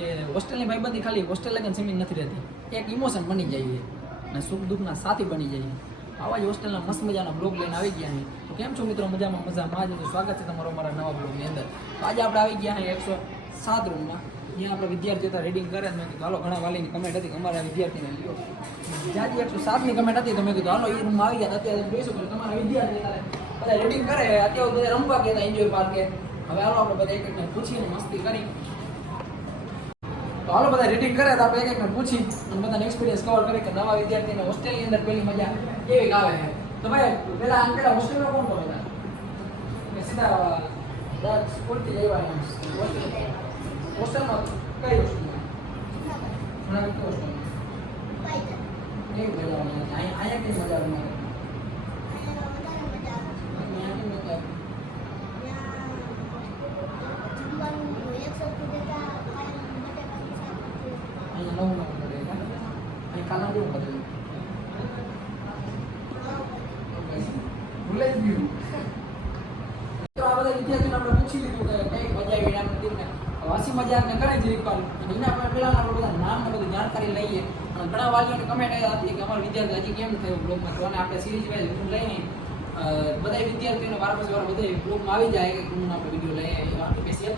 કે હોસ્ટેલની ભાઈબંધી ખાલી હોસ્ટેલ લગન સીમિત નથી રહેતી. એક ઇમોશન બની જાય અને સુખ દુઃખના સાથી બની જાય આવા જ હોસ્ટેલના મસ્ત મજાના બ્લોગ લઈને આવી ગયા છે તો કેમ છો મિત્રો? મજામાં મજામાં? જ સ્વાગત છે તમારો અમારા નવા બ્લોગની અંદર. તો આજે આપણે આવી ગયા છીએ એકસો સાત રૂમમાં જ્યાં આપણે વિદ્યાર્થીઓ હતા રીડિંગ કરે મેં કીધું, હાલો, ઘણા વાલીની કમેન્ટ હતી અમારા વિદ્યાર્થીને લ્યો. જ્યાંથી એકસો સાતની કમેન્ટ હતી તો મેં કીધું, હાલો એ રૂમમાં આવી ગયા. અત્યારે જોઈશું કે તમારા વિદ્યાર્થી બધા રીડિંગ કરે અત્યારે બધા રમવા ગયા એન્જોય પાર્કે. હવે હાલો, આપણે બધા એક પૂછીને મસ્તી કરી. તો હાલો બધા રીડિંગ કરે તો આપણે એક એકને પૂછી અને બધાને એક્સપિરિયન્સ કવર કરી કે નવા વિદ્યાર્થીને હોસ્ટેલની અંદર પહેલી મજા કેવી આવે છે. તો ભાઈ પેલા આમ પેલા હોસ્ટેલમાં કોણ કોણ હતા? કે સીધા દસ સ્કૂલથી જ આવ્યા એમ. હોસ્ટેલમાં કઈ હોસ્ટેલમાં ઘણા વ્યક્તિ હોસ્ટેલમાં કેવી મજા આવે? અહીંયા અહીંયા કેવી મજા આવે અહીંયા કેવી મજા આવે અહીંયા નવું કરે છે અહીં કાના કેવું બધું ભૂલાઈ આપણે પૂછી લીધું કે કઈ મજા આવી એના પ્રત્યે હસી મજાક ને કરે આપણે બધા જાણકારી લઈએ અને ઘણા વાલીઓની કમેન્ટ કે અમારા વિદ્યાર્થી હજી કેમ થયો બ્લોગમાં તો આપણે લઈને બધા વિદ્યાર્થીઓને વાર પછી વાર આવી જાય કે આપણે વીડિયો લઈએ આખી સ્પેશિયલ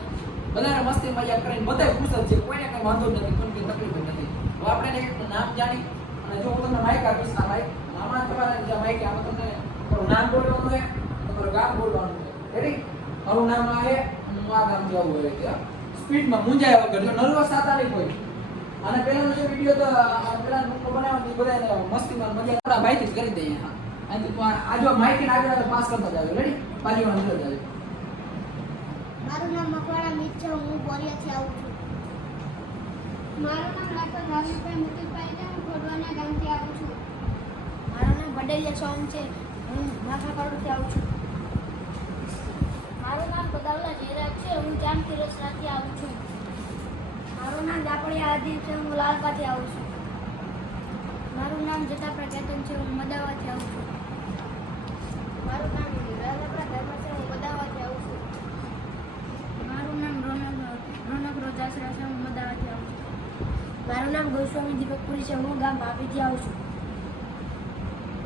બધાને મસ્તી મજાક કરીને બધા ખુશ છે. કોઈને કંઈ વાંધો નથી કોઈ કંઈ તકલીફ નથી. તો આપણે નામ જાણી અને જો હું તમને માઇક આપીશ, આ માઇક આમાં તમારે જે માઇક આમાં તમને તમારું નામ બોલવાનું છે, તમારું ગામ બોલવાનું છે. રેડી મારું નામ આ છે, હું આ ગામ જવું હોય કે સ્પીડમાં મુંજાય વગર, જો નર્વસ થતા નહીં કોઈ. અને પહેલાનો જે વીડિયો તો પેલા લોકો બનાવવાનો, એ બધાને મસ્તીમાં મજા થોડા માહિતી કરી દઈએ, હા. અને તું આ જો માહિતી આગળ પાસ કરતા જાવ રેડી બાજુમાં નીકળ જાજો મારું નામ મકવાણા મિત છે હું બોરિયાથી આવું છું. મારું નામ ડૉક્ટર ભાવિકભાઈ મુકુલભાઈ છે હું ખોડવાના ગામથી આવું છું. મારું નામ ભડેલિયા સોમ છે હું માથાકાડુથી આવું છું. મારું નામ બદાવલા જયરાજ છે હું જામ રસરાથી આવું છું. મારું નામ જાપડિયા આદિ છે હું લાલપાથી આવું છું. મારું નામ જટા પ્રકેતન છે હું મદાવાથી આવું છું મારું નામ રાજાપરા ધર્મ છે હું મદાવાથી આવું છું મારું નામ રોનક રોનક રોજાસરા છે હું મદાવાથી આવું છું મારું નામ ગોસ્વામી દીપકપુરી છે હું ગામ ભાભીથી આવું છું.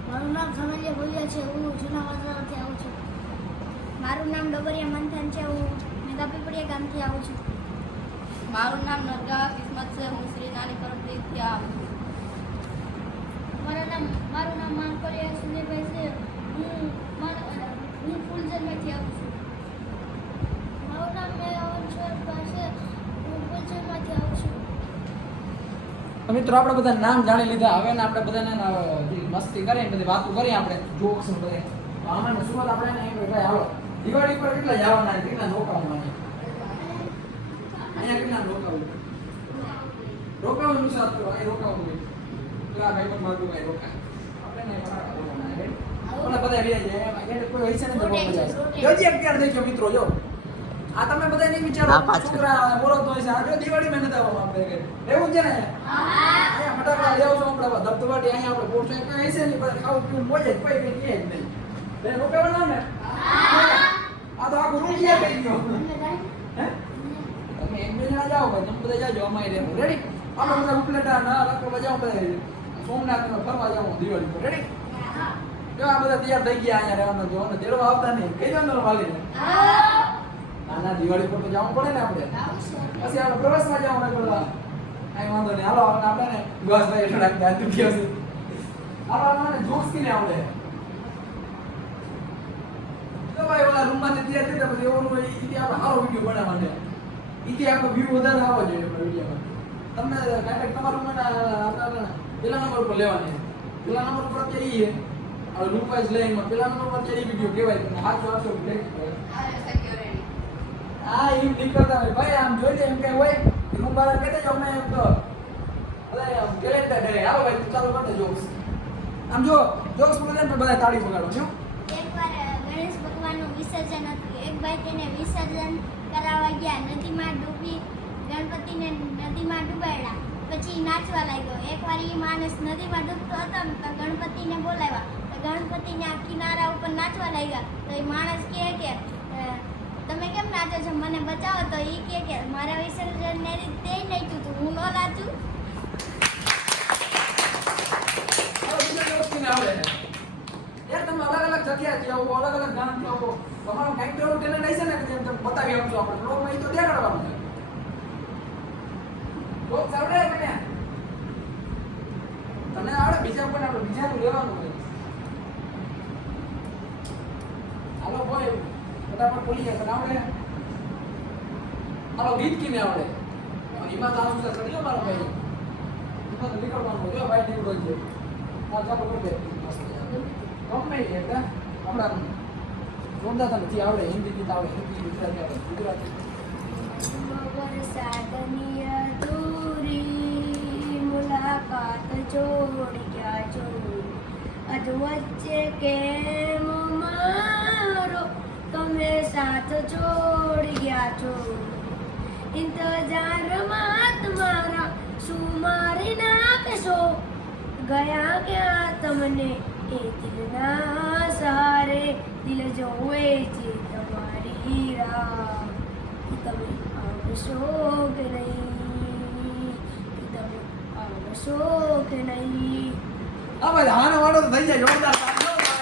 મારું નામ સમલિયા ભોલિયા છે હું જૂના વાસણાથી આવું છું. મારું નામ ડબરિયા મંથન છે હું મેગાપીપળિયા ગામથી આવું છું. મારું નામ નરગા કિસ્મત છે હું શ્રી નાની પરમદીપથી આવું છું. મારું નામ મારું નામ માનકોલિયા સુનિલભાઈ છે હું માન હું ફૂલજનમાંથી આવું છું મારું નામ મેઘાવન શોરભા છે હું ફૂલજનમાંથી આવું છું તો મિત્રો આપણે બધા નામ જાણી લીધા. હવે ને આપણે બધાને મસ્તી કરીએ બધી વાતો કરીએ આપણે જોક્સ બધે આમાં શરૂઆત આપણે એમ ભાઈ હાલો. દિવાળી પર કેટલા જવાના કેટલા રોકાવાના? અહીંયા કેટલા રોકાવું? રોકાવું વિશે વાત કરો અહીં રોકાવું પેલા ભાઈ પણ મારું ભાઈ રોકાય. આપણે નહીં રોકાવાના. ઓલા બધા રહી જાય. કોઈ હશે ને તો બહુ મજા આવશે જો જી અત્યારે દેખ્યો મિત્રો જો. આ તમે બધા નહીં વિચારો છોકરા બોલો તો હશે. દિવાળી મહેનત આવવામાં આપણે એવું છે ને? ફટાકડા લઈ આવશો આપણે ધબધબાટી અહીંયા આપણે પોડશો એ કાંઈ હશે નહીં પણ ખાવું પીવું મોજ જ કોઈ કંઈ કહે નહીં. બે રોકાવાના ને આ તો આખું રૂમ ક્યાં થઈ ગયો તમે એક બે જાઓ ભાઈ તમે બધા જાજો અમારી રહેવું રેડી આપણે બધા ઉપલેટા ના લખવા જાઓ બધા. સોમનાથ ફરવા જાઓ દિવાળી પર. રેડી જો આ બધા તૈયાર થઈ ગયા અહીંયા રહેવાના જો અને તેડવા આવતા નહીં. કઈ દો ને વાલીને ના ના દિવાળી પર તો જવું પડે ને આપણે. પછી આપણે પ્રવાસમાં જવાનું બધા. કાંઈ વાંધો નહીં. હાલો આપણે આપણે ને વિવાસભાઈ થોડાક ત્યાં તૂટ્યો છે? હાલો આપણે જોક્સ કીને આવડે. તો ભાઈ ઓલા રૂમમાંથી તૈયાર થઈ પછી એવો ઈ આપણે સારો વીડિયો બનાવવા માટે ઈ આપણો વ્યૂ વધારે આવવો જોઈએ આપણા વિડીયોમાં તમને ડાયરેક્ટ તમારું મને આપણે પેલા નંબર ઉપર લેવાની પેલા નંબર ઉપર અત્યારે ઈ હવે રૂમ વાઇઝ લઈને પેલા નંબર પર અત્યારે વીડિયો કહેવાય. તમને હાથો હાથો બ્રેક હા એમ નીકળતા હોય. ભાઈ આમ જોઈ લે એમ કઈ હોય? રૂમ બહાર કહેતા જાવ અમે એમ તો કેલેન્ડર ડે હાલો ભાઈ ચાલુ કરી દે જોક્સ આમ જો જોક્સ બોલે તો બધા તાળી વગાડો છો એકવાર ગણેશ ભગવાનનું વિસર્જન હતું. એક ભાઈ તેને વિસર્જન કરાવવા ગયા. નદીમાં ડૂબી, ગણપતિને નદીમાં ડૂબાડ્યા. પછી નાચવા લાગ્યો. એકવાર એ માણસ નદીમાં ડૂબતો હતો ને, તો ગણપતિને બોલાવ્યા. તો ગણપતિને આ કિનારા ઉપર નાચવા લાગ્યા. તો એ માણસ કહે કે તમે કેમ નાચો છો? મને બચાવો તો એ કે કે મારા વિસર્જનને તે હવે બીજા વ્યક્તિને આવડે છે. યાર, તમે અલગ અલગ જગ્યાએ આવો, અલગ અલગ ગામ આવો. તમારો કાંઈક ને તમે બતાવી તો દેખાડવાનું છે. બહુ મને તને આવડે બીજા પણ આપણે લેવાનું હોય હાલો બોય ફટાફટ બોલી જાય તને આવડે? હાલો ગીત કીને આવડે? એમાં તો આવું છે કરીયો મારો ભાઈ. એમાં તો નીકળવાનું જો ભાઈ નીકળો છે. આ ચાલો કરી દે ગમે એ એટલે આપણા જોરદાર તને જે આવડે. હિન્દી ગીત આવડે. હિન્દી, ગુજરાતી આવડે. ગુજરાતી. જોડ છો અધ વચ્ચે કેમ મારો તમે સાથ છોડ ગયા છો. ઇંતજારમાં તમારા શું મારી નાખશો? ગયા ક્યાં તમને? એ દિલના સહારે, દિલ જોવે છે તમારી રાહ. તમે આવશો કે નહીં? તમે આવશો કે નહીં? આ બધા વાળો થઈ જાય, જોરદાર તાળીઓ ભાઈ.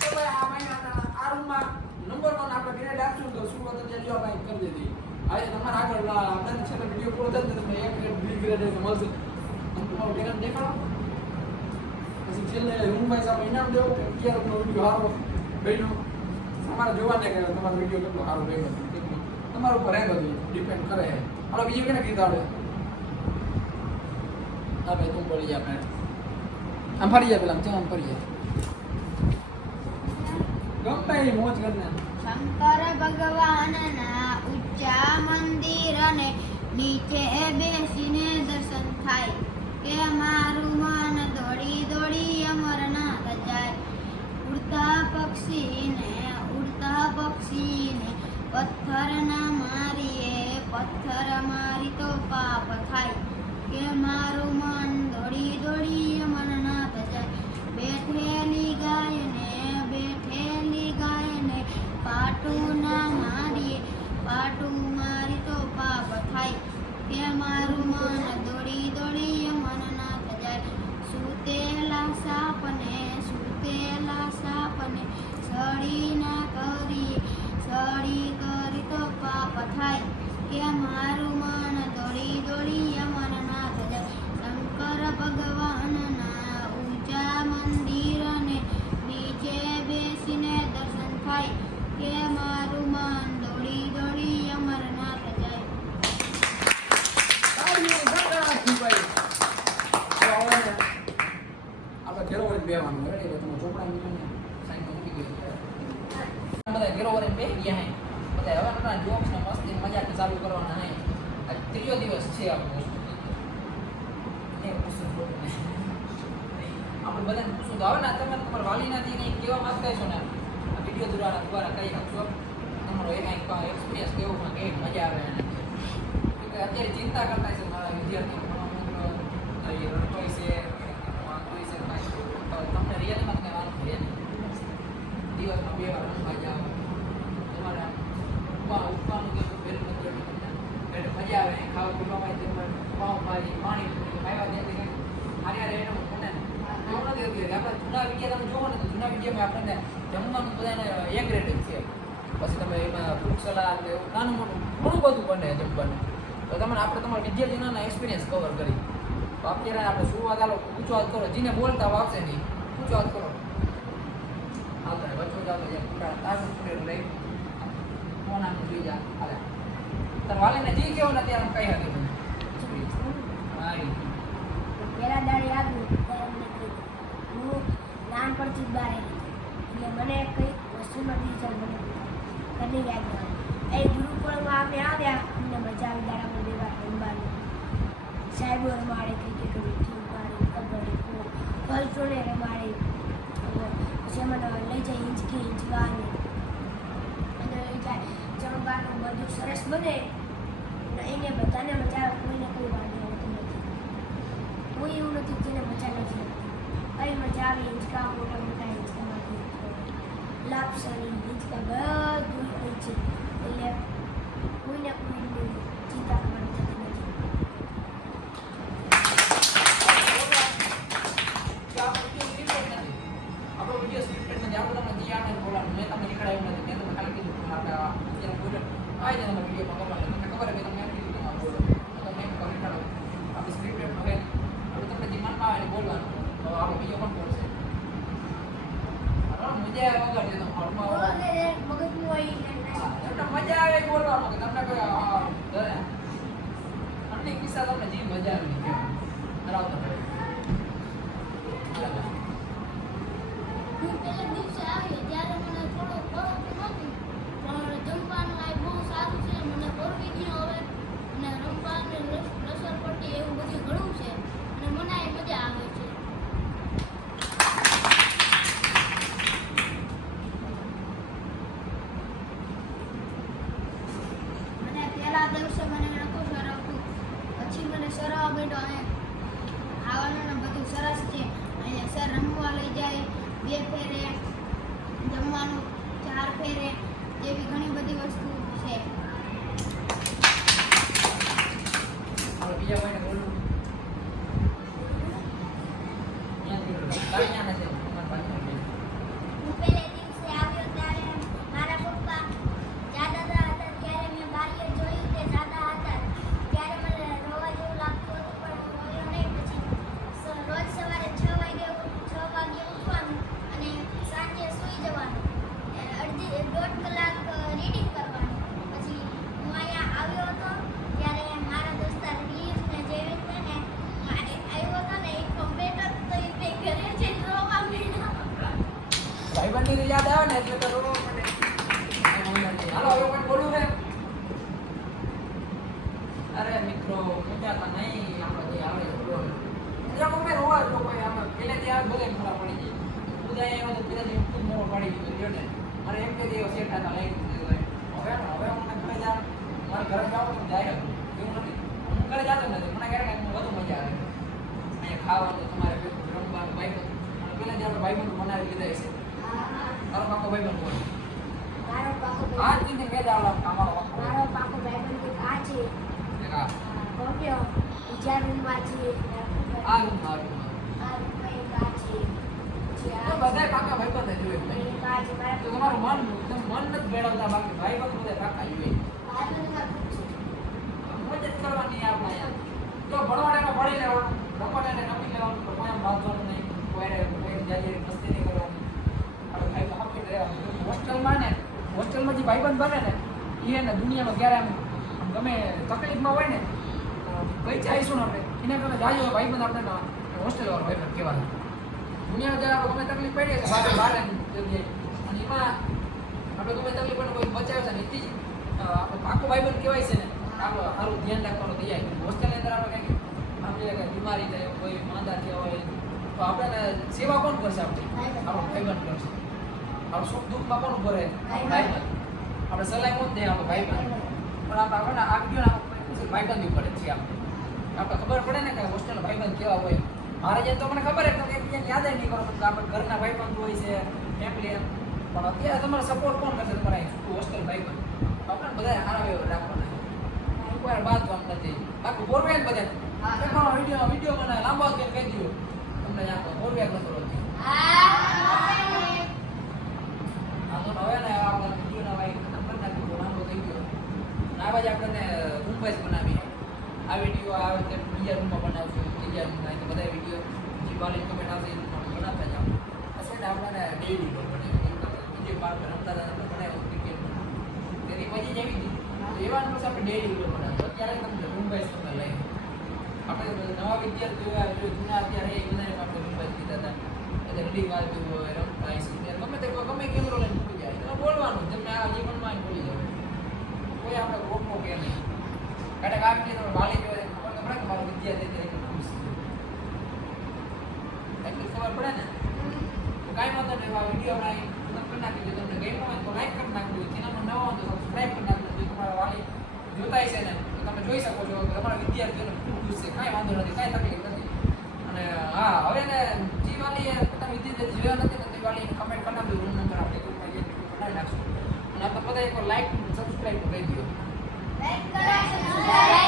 તો ભાઈ આ ભાઈ આ- આ રૂમમાં નંબર વન આપણે ઘરે રાખશું તો શું વાત છે જો ભાઈ કરી દીધી આજે તમારે આગળ આપણે છેલ્લે વીડિયો પૂરો તમને એક મળશે. તમે તમારું બેનર દેખાડો. પછી છેલ્લે રૂમમાં સામે ઇનામ દેવું, કે અગિયાર વીડિયો સારો બન્યો. તમારે જોવાને કે તમારો વીડિયો કેટલો સારો કેટલો તમારા ઉપર રહે બધું ડિપેન્ડ કરે. હાલો, બીજું કેને ગીત આવડે? હા, ભાઈ, તું જા આપણે પેલા આમ આમ ફરી ગમે મોજ કરને. શંકર ભગવાનના ઊંચા મંદિર અને નીચે બેસીને બેવાનું રેડી એટલે તમે ચોપડા મૂકીને સાઈડમાં મૂકી દઈએ બધા ઘેરો વળી બે ગયા હે. બધા હવે આપણા જોક્સ ને મસ્તી ને મજાક ચાલુ કરવાના હે. આ ત્રીજો દિવસ છે આપણો. આપણે બધાને પૂછું તો હવે ને તમે તમારા વાલીનાથી કંઈક કહેવા માંગતા છો ને વીડિયો દ્વારા દ્વારા કહી શકશો તમારો એક એક્સપિરિયન્સ કેવો પણ કેવી મજા આવે એને. કે અત્યારે ચિંતા કરતા છે મારા વિદ્યાર્થીઓ રડતો છે વાંધો છે કાંઈ તો તમને રિયલમાં કંઈ વાંધો રહે નહીં દિવસમાં બે વાર મજા આવે તમારે ઉપવા ઉપવાનું કે પેલું નથી એટલે મજા આવે ખાવા પીવામાં તમારે પાઉં ભાજી પાણી ખાવા દે કે હારે હારે એનું મને એવું નથી તમે જોવો ને તો જૂના વિડીયોમાં આપણને જમવાનું બધાને એક છે પછી તમે એમાં ફ્રૂટ એવું નાનું ઘણું બધું બને જમવાનું તો તમને આપણે તમારા વિદ્યાર્થીઓના એક્સપિરિયન્સ કવર કરી. તો અત્યારે આપણે શરૂઆત આલો ઊંચો કરો. જેને બોલતા આવશે નહીં. હાથ કરો હાલતા વચ્ચે જાતો જાય પૂરા તારું પૂરેલું લઈ ફોન આમ જોઈ જા હાલે તાર વાલીને જે કેવો ને ત્યારે કઈ હતી. પહેલા દાડે આવ્યું હું નાનપણથી જ યાદ ના. એ ગુરુકુળમાં અમે આવ્યા અમને મજા આવી દાડામાં બેવા રમવાની સાહેબો રમાડે ક્રિકેટ રમી મારી કબડ્ડી ખો ગર્લ્સોને રમાડે મને લઈ જાય હિંચકી હિંચવાની અને લઈ જાય, જમવાનું બધું સરસ બને. એને બધાને મજા આવે, કોઈને કોઈ વાંધો આવતો નથી. કોઈ એવું નથી જેને મજા નથી કઈ મજા આવે હિંચકા મોટા મોટા હિંચકામાંથી લાપસરી હિંચકા બધું હોય છે. એટલે કોઈને કોઈ ચિંતા કરવાની આવી જાય તમે વિડીયોમાં કમેન્ટ તમને ખબર છે કે તમે એમ કીધું તમે બોલો તો તમને એમ કમેન્ટ કરો આપણી સ્ક્રિપ્ટ એમ હવે હવે તમને જે મનમાં આવે ને બોલવાનું તો આપણે બીજો પણ બોલશે હાલો, મજા આવે વગર જે તમે હળમાં બોલો આવો. ને રે, મગજનું હોય ને હા, તમને મજા આવે એ બોલવાનું કે તમને કોઈ તમને કિસ્સા તમને જે મજા આવી ધરાવતો હોય. હાલો. હું પહેલા દિવસે આવી ત્યારે મને થોડો ફરક નહોતી પણ જમવાનું આ બહુ સારું છે મને પરવી ગયો હવે અને રમવાનું રસ- રસરપટ્ટી એવું બધું ઘણું છે અને મને આ મજા આવે છે અને પહેલા દિવસે મને નહોતું શરમતું પછી મને શરમ બેઠો અને ખાવાનું ને બધું સરસ છે અહીંયા સર રમવા લઈ જાય બે ફેરે જમવાનું ચાર ફેરે જેવી ઘણી બધી વસ્તુ છે આપણે બીજા કોઈને બોલવું ક્યાંથી બોલવું? કાંઈ ન્યા નથી તમારી બાજુમાં બેન. હું પહેલે દિવસે આવ્યો ત્યારે મારા પપ્પા દાદા હતા ત્યારે મેં બારીએ જોયું તે દાદા હતા ત્યારે મને રોવા જેવું લાગતું હતું પણ હું રોયો નહીં પછી સ- રોજ સવારે છ વાગે ઉઠ- છ વાગે ઉઠવાનું અને સાંજે સૂઈ જવાનું એ અડધી દોઢ કલાક રીડિંગ કરવાનું પછી હું અહીંયા આવ્યો હતો ત્યારે મારા દોસ્તાર રીસ ને જેવી છે ને મારે આવ્યો હતો ને એ કમ્પ્યુટર તો એ તે ઘરે જઈને રોવા માંડ્યો ભાઈબંધની યાદ આવે ને એટલે તો રોવા માંડે. હાલો હવે કોઈ બોલવું છે અરે મિત્રો મજાતા નહીં આપણે જે આવે એ બોલો. જો કોઈ રોવા જો કોઈ આમાં પહેલેથી આવે ભલે મોડા પડી જાય બધા એવા તો પહેલેથી ખૂબ મોડો પડી ગયો લ્યો ને મારે એમ કે દેવો શેઠ હતા લઈ દીધું હવે હવે હું ઘરે જાઉં મારે ઘરે જાઉં તો જાય એવું નથી. હું ઘરે જાતો જ નથી. મને ક્યારેક વધુ મજા આવે. અહીંયા ખાવાનું તમારે ગરમ રમવાનું ભાઈ અને પહેલાથી આપણે ભાઈબંધ બનાવી લીધા છે તારો પાકો ભાઈ બંધ બોલો પાકો આ જ કે દાવડા અમારો પાકો. મારો પાકો ભાઈ બંધ આ છે. બીજા રૂમમાં છે આ રૂમ આ રૂમ રૂમમાં છે. જ હોય ભાઈ. મારા તો તમારું મન મન નથી ભેળવતા બાકી ભાઈબંધ બધા જ ખૂબ છે મોજ જ કરવાની આપણે જો ભણવાને ભણી લેવાનું રમવાને રમી લેવાનું તો કોઈ બાંધવાનું નહીં કોઈ મસ્તી નહીં કરવાની હોસ્ટેલમાં ને હોસ્ટેલમાં જે ભાઈબંધ બને ને. એને દુનિયામાં ક્યારે આમ ગમે તકલીફમાં હોય ને કઈ ચાહીશું આપણે એના કરતા જાજો ભાઈબંધ આપણે હોસ્ટેલ વાળો ભાઈબંધ કહેવાય દુનિયામાં આપણે ગમે તકલીફ પડી બહાર અને એમાં આપણે તકલીફ પણ કોઈ બચાવે છે ને આપણો પાકો ભાઈબંધ કહેવાય છે ને આપણે સારું ધ્યાન રાખવાનું તૈયાર હોસ્ટેલની અંદર આપણે કંઈક આપણે કે બીમારી થાય કોઈ માંદા થયા હોય તો આપણે સેવા કોણ કરશે આપણી? આપણો ભાઈબંધ કરશે. આપણો સુખ દુઃખમાં કોણ ઊભો રહે? ભાઈબંધ. આપણે સલાહ કોણ દે આપણો ભાઈબંધ? પણ આપણે આપણને આ વીડિયો ભાઈબંધ ઉપર જ છે આપણે આપણે ખબર પડે ને કે હોસ્ટેલ ભાઈબંધ કેવા હોય. મારે જેમ તો મને ખબર છે કે એકબીજાને યાદ નહીં કરો કે આપણે ઘરના ભાઈબંધ હોય છે ફેમિલી પણ અત્યારે તમારે સપોર્ટ કોણ કરશે તમારા? હોસ્ટેલ ભાઈબંધ. આપણે બધા વ્યવહાર રાખવાના કોઈ બાંધવાનું નથી બાકી બોરવે ને બધા હા વીડિયો વીડિયો બનાવે લાંબો કે કહી દો તમને તો બોરવે નતો રહેતી આ તો હવે ને આપણે વીડિયો ના ભાઈ નંબર નાખી લાંબો થઈ ગયો અને આ બાજુ આપણે મુંબઈ બનાવીએ આ વીડિયો તે બીજા રૂમમાં બનાવશું ત્રીજા બધા વીડિયો જે કોલેજ કમેન્ટ આવશે એ રૂમમાં બનાવતા જાઓ આ છે ને આપણે ડેલી પર બનાવી બીજે બાર રમતા હતા તો બનાવ્યું ક્રિકેટ તેની પછી જેવી હતી આપણે ડેલી બનાવ્યું અત્યારે તમને મુંબઈ તમને લઈ આપણે નવા વિદ્યાર્થીઓ આવ્યા જૂના અત્યારે એ બધાને આપણે મુંબઈ કીધા હતા. એટલે રીડિંગ વાંચતું હોય, રમતા હોય ગમે તે ગમે કેમેરો લઈને મૂકી જાય. તમે બોલવાનું, તમને આ જીવનમાં બોલી જાવ કોઈ આપણે રોકવો કે નહીં. ક્યારેક આ વીડિયો તમે વાલી કહેવાય ખબર તો પડે કે મારો વિદ્યાર્થી તરીકે ખુશ એટલી ખબર પડે ને. કાંઈ વાંધો નહીં, આ વીડિયો બનાવી તમે કરી નાખી દો તમને ગમ્યો હોય તો લાઈક કરી નાખજો. ચેનલમાં નવા હોય તો સબસ્ક્રાઈબ કરી નાખજો. તમારા વાલી જોતા છે ને તમે જોઈ શકો છો તમારા વિદ્યાર્થીઓને ખૂબ ખુશ છે, કાંઈ વાંધો નથી, કાંઈ તકલીફ નથી. અને હા, હવે ને જે વાલીએ પોતાના વિદ્યાર્થી જોયા નથી ને તે વાલી કમેન્ટ કરી નાખજો રૂમ નંબર આપણે બનાવી નાખશું. અને આપણે બધા એક લાઈક સબસ્ક્રાઈબ કરી દો લાઈક